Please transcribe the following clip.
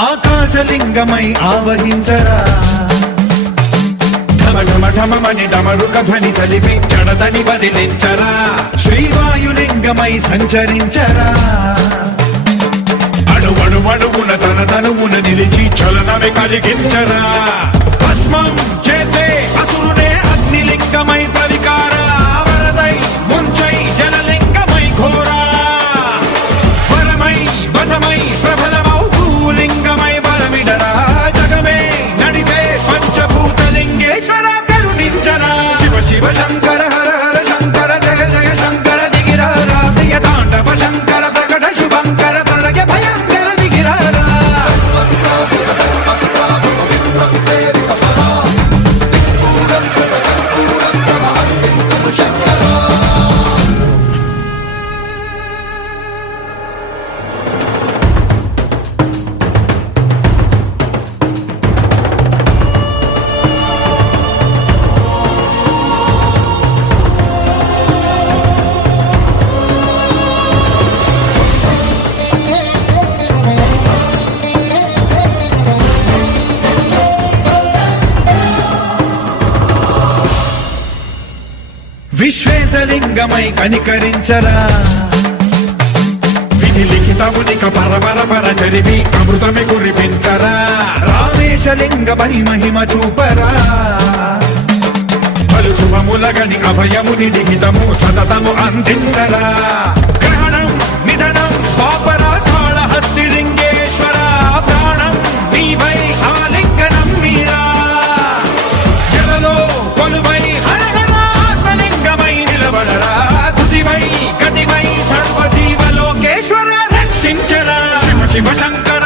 ఆకాశలింగమై ఆవహించరా ఢమఢమని డమరుక ధ్వని సలిపి చడదని వదిలించరా శ్రీవాయులింగమై సంచరించరా అణువణువున తన తనువున నిలిచి చలనమే కలిగించరా భస్మం చేసే అసురునే అగ్నిలింగమై పరికార వరదై ముంచై జలలింగమై ఘోరా వరమై వసమై ప్రబలమౌ భూలింగమై బలమిడరా జగమే నడిపే పంచభూతలింగేశ్వర కరుణించరా శివ శివ శంకర హర హర శంకర జయ జయ శంకర దిగిరారా ప్రియ తాండవ శంకర ప్రకట శుభంకర ప్రళయ భయంకర దిగిరారా విశ్వేశలింగమై కనికరించరా విధి లిఖితమునిక పర చరిమి అమృతమి కురిపించరా రామేశలింగమై మహిమ చూపరా పలు శుభములగని అభయముని లిఖితము సతతము అందించరా గ్రహణం నిధనం పాపరాకాళ హస్తిలింగేశ్వర ప్రాణం నీవై ఆలింగనం మీరా జలలో కొలువై హరహరాత్మలింగమై నిలబడరా తుదివై గతివై సర్వజీవలోకేశ్వర రక్షించరా శివ శివ శంకర